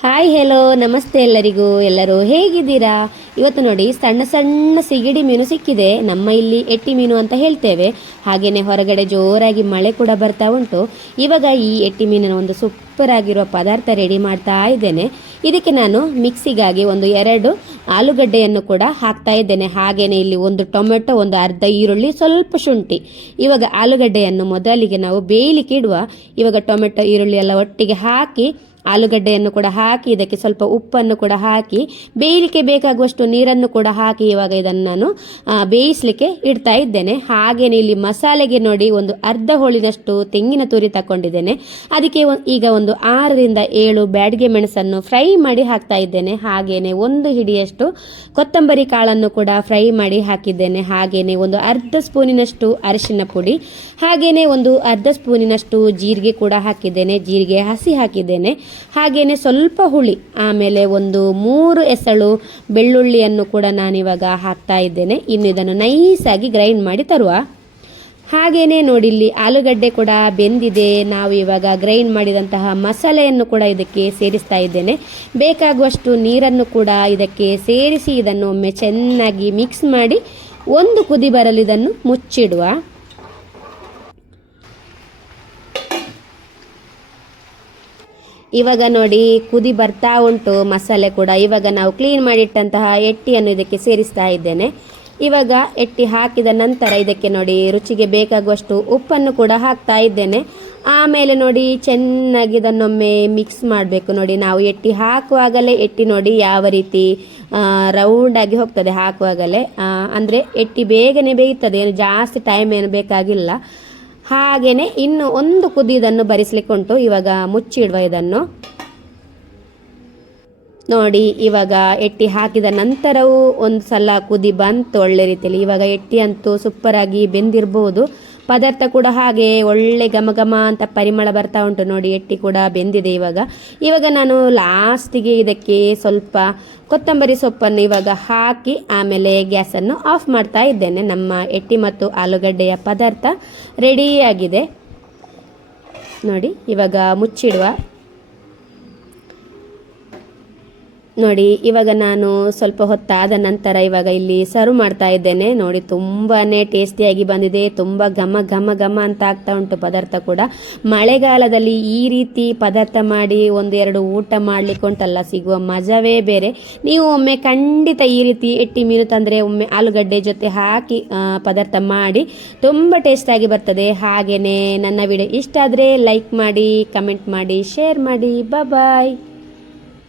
Hi hello ನಮಸ್ತೆ ಎಲ್ಲರಿಗೂ. ಎಲ್ಲರೂ ಹೇಗಿದ್ದೀರಾ? ಇವತ್ತು ನೋಡಿ ಸಣ್ಣ ಸಣ್ಣ ಸಿಗಿಡಿ ಮೀನು ಸಿಕ್ಕಿದೆ. ನಮ್ಮ ಇಲ್ಲಿ ಎಟ್ಟಿ ಮೀನು ಅಂತ ಹೇಳ್ತೇವೆ. ಹಾಗೆಯೇ ಹೊರಗಡೆ ಜೋರಾಗಿ ಮಳೆ ಕೂಡ ಬರ್ತಾ ಉಂಟು. ಇವಾಗ ಈ ಎಟ್ಟಿ ಮೀನಿನ ಒಂದು ಸೂಪರ್ ಆಗಿರೋ ಪದಾರ್ಥ ರೆಡಿ ಮಾಡ್ತಾ ಇದ್ದೇನೆ. ಇದಕ್ಕೆ ನಾನು ಮಿಕ್ಸಿಗಾಗಿ ಒಂದು ಎರಡು ಆಲೂಗಡ್ಡೆಯನ್ನು ಕೂಡ ಹಾಕ್ತಾ ಇದ್ದೇನೆ. ಹಾಗೆಯೇ ಇಲ್ಲಿ ಒಂದು ಟೊಮೆಟೊ, ಒಂದು ಅರ್ಧ ಈರುಳ್ಳಿ, ಸ್ವಲ್ಪ ಶುಂಠಿ. ಇವಾಗ ಆಲೂಗಡ್ಡೆಯನ್ನು ಮೊದಲಿಗೆ ನಾವು ಬೇಯಲಿಕ್ಕೆ ಇಡುವ. ಇವಾಗ ಟೊಮೆಟೊ, ಈರುಳ್ಳಿ ಎಲ್ಲ ಒಟ್ಟಿಗೆ ಹಾಕಿ ಆಲೂಗಡ್ಡೆಯನ್ನು ಕೂಡ ಹಾಕಿ, ಇದಕ್ಕೆ ಸ್ವಲ್ಪ ಉಪ್ಪನ್ನು ಕೂಡ ಹಾಕಿ, ಬೇಯಲಿಕ್ಕೆ ಬೇಕಾಗುವಷ್ಟು ನೀರನ್ನು ಕೂಡ ಹಾಕಿ ಇವಾಗ ಇದನ್ನು ನಾನು ಬೇಯಿಸಲಿಕ್ಕೆ ಇಡ್ತಾ ಇದ್ದೇನೆ. ಹಾಗೇನೆ ಇಲ್ಲಿ ಮಸಾಲೆಗೆ ನೋಡಿ ಒಂದು ಅರ್ಧ ಹೋಳಿನಷ್ಟು ತೆಂಗಿನ ತುರಿ ತಕೊಂಡಿದ್ದೇನೆ ಅದಕ್ಕೆ ಈಗ ಒಂದು ಆರರಿಂದ ಏಳು ಬ್ಯಾಡಿಗೆ ಮೆಣಸನ್ನು ಫ್ರೈ ಮಾಡಿ ಹಾಕ್ತಾ ಇದ್ದೇನೆ. ಹಾಗೇನೆ ಒಂದು ಹಿಡಿಯಷ್ಟು ಕೊತ್ತಂಬರಿ ಕಾಳನ್ನು ಕೂಡ ಫ್ರೈ ಮಾಡಿ ಹಾಕಿದ್ದೇನೆ. ಹಾಗೇನೆ ಒಂದು ಅರ್ಧ ಸ್ಪೂನಿನಷ್ಟು ಅರಿಶಿನ ಪುಡಿ, ಹಾಗೇನೆ ಒಂದು ಅರ್ಧ ಸ್ಪೂನಿನಷ್ಟು ಜೀರಿಗೆ ಕೂಡ ಹಾಕಿದ್ದೇನೆ. ಜೀರಿಗೆ ಹಸಿ ಹಾಕಿದ್ದೇನೆ. ಹಾಗೇನೆ ಸ್ವಲ್ಪ ಹುಳಿ, ಆಮೇಲೆ ಒಂದು ಮೂರು ಎಸಳು ಬೆಳ್ಳುಳ್ಳಿಯನ್ನು ಕೂಡ ನಾನಿವಾಗ ಹಾಕ್ತಾ ಇದ್ದೇನೆ. ಇನ್ನು ಇದನ್ನು ನೈಸಾಗಿ ಗ್ರೈಂಡ್ ಮಾಡಿ ತರುವ. ಹಾಗೆಯೇ ನೋಡಿ, ಇಲ್ಲಿ ಆಲೂಗಡ್ಡೆ ಕೂಡ ಬೆಂದಿದೆ. ನಾವು ಇವಾಗ ಗ್ರೈಂಡ್ ಮಾಡಿದಂತಹ ಮಸಾಲೆಯನ್ನು ಕೂಡ ಇದಕ್ಕೆ ಸೇರಿಸ್ತಾ ಇದ್ದೇನೆ. ಬೇಕಾಗುವಷ್ಟು ನೀರನ್ನು ಕೂಡ ಇದಕ್ಕೆ ಸೇರಿಸಿ ಇದನ್ನು ಒಮ್ಮೆ ಚೆನ್ನಾಗಿ ಮಿಕ್ಸ್ ಮಾಡಿ ಒಂದು ಕುದಿ ಬರಲು ಇದನ್ನು ಮುಚ್ಚಿಡುವ. ಇವಾಗ ನೋಡಿ ಕುದಿ ಬರ್ತಾ ಉಂಟು ಮಸಾಲೆ ಕೂಡ. ಇವಾಗ ನಾವು ಕ್ಲೀನ್ ಮಾಡಿಟ್ಟಂತಹ ಎಟ್ಟಿಯನ್ನು ಇದಕ್ಕೆ ಸೇರಿಸ್ತಾ ಇದ್ದೇನೆ. ಇವಾಗ ಎಟ್ಟಿ ಹಾಕಿದ ನಂತರ ಇದಕ್ಕೆ ನೋಡಿ ರುಚಿಗೆ ಬೇಕಾಗುವಷ್ಟು ಉಪ್ಪನ್ನು ಕೂಡ ಹಾಕ್ತಾ ಇದ್ದೇನೆ. ಆಮೇಲೆ ನೋಡಿ ಚೆನ್ನಾಗಿ ಇದನ್ನೊಮ್ಮೆ ಮಿಕ್ಸ್ ಮಾಡಬೇಕು. ನೋಡಿ ನಾವು ಎಟ್ಟಿ ಹಾಕುವಾಗಲೇ ಎಟ್ಟಿ ನೋಡಿ ಯಾವ ರೀತಿ ರೌಂಡ್ ಆಗಿ ಹೋಗ್ತದೆ ಹಾಕುವಾಗಲೇ. ಅಂದ್ರೆ ಎಟ್ಟಿ ಬೇಗನೆ ಬೇಯುತ್ತದೆ. ಏನು ಜಾಸ್ತಿ ಟೈಮ್ ಏನು ಬೇಕಾಗಿಲ್ಲ. ಹಾಗೇನೆ ಇನ್ನು ಒಂದು ಕುದಿ ಇದನ್ನು ಬರಿಸ್ಲಿಕ್ಕೆ ಉಂಟು. ಇವಾಗ ಮುಚ್ಚಿಡುವ ಇದನ್ನು. ನೋಡಿ, ಇವಾಗ ಎಟ್ಟಿ ಹಾಕಿದ ನಂತರವೂ ಒಂದು ಸಲ ಕುದಿ ಬಂತು ಒಳ್ಳೆ ರೀತಿಯಲ್ಲಿ. ಇವಾಗ ಎಟ್ಟಿ ಅಂತೂ ಸೂಪರಾಗಿ ಬೆಂದಿರ್ಬೋದು. ಪದಾರ್ಥ ಕೂಡ ಹಾಗೆ ಒಳ್ಳೆ ಘಮ ಘಮ ಅಂತ ಪರಿಮಳ ಬರ್ತಾ ಉಂಟು ನೋಡಿ, ಎಟ್ಟಿ ಕೂಡ ಬೆಂದಿದೆ ಇವಾಗ. ಇವಾಗ ನಾನು ಲಾಸ್ಟಿಗೆ ಇದಕ್ಕೆ ಸ್ವಲ್ಪ ಕೊತ್ತಂಬರಿ ಸೊಪ್ಪನ್ನು ಇವಾಗ ಹಾಕಿ ಆಮೇಲೆ ಗ್ಯಾಸನ್ನು ಆಫ್ ಮಾಡ್ತಾ ಇದ್ದೇನೆ. ನಮ್ಮ ಎಟ್ಟಿ ಮತ್ತು ಆಲೂಗಡ್ಡೆಯ ಪದಾರ್ಥ ರೆಡಿಯಾಗಿದೆ ನೋಡಿ, ಇವಾಗ ಮುಚ್ಚಿಡುವ ನೋಡಿ, ಇವಾಗ ನಾನು ಸ್ವಲ್ಪ ಹೊತ್ತಾದ ನಂತರ ಇವಾಗ ಇಲ್ಲಿ ಸರ್ವ್ ಮಾಡ್ತಾ ಇದ್ದೇನೆ. ನೋಡಿ ತುಂಬಾ ಟೇಸ್ಟಿಯಾಗಿ ಬಂದಿದೆ. ತುಂಬ ಘಮ ಘಮ ಘಮ ಅಂತ ಆಗ್ತಾ ಉಂಟು ಪದಾರ್ಥ ಕೂಡ. ಮಳೆಗಾಲದಲ್ಲಿ ಈ ರೀತಿ ಪದಾರ್ಥ ಮಾಡಿ ಒಂದೆರಡು ಊಟ ಮಾಡ್ಲಿಕ್ಕೆ ಉಂಟಲ್ಲ, ಸಿಗುವ ಮಜವೇ ಬೇರೆ. ನೀವು ಒಮ್ಮೆ ಖಂಡಿತ ಈ ರೀತಿ ಎಟ್ಟಿ ಮೀನು ತಂದರೆ ಒಮ್ಮೆ ಆಲೂಗಡ್ಡೆ ಜೊತೆ ಹಾಕಿ ಪದಾರ್ಥ ಮಾಡಿ ತುಂಬ ಟೇಸ್ಟಾಗಿ ಬರ್ತದೆ. ಹಾಗೆಯೇ ನನ್ನ ವಿಡಿಯೋ ಇಷ್ಟ ಆದರೆ ಲೈಕ್ ಮಾಡಿ, ಕಮೆಂಟ್ ಮಾಡಿ, ಶೇರ್ ಮಾಡಿ. ಬಾಯ್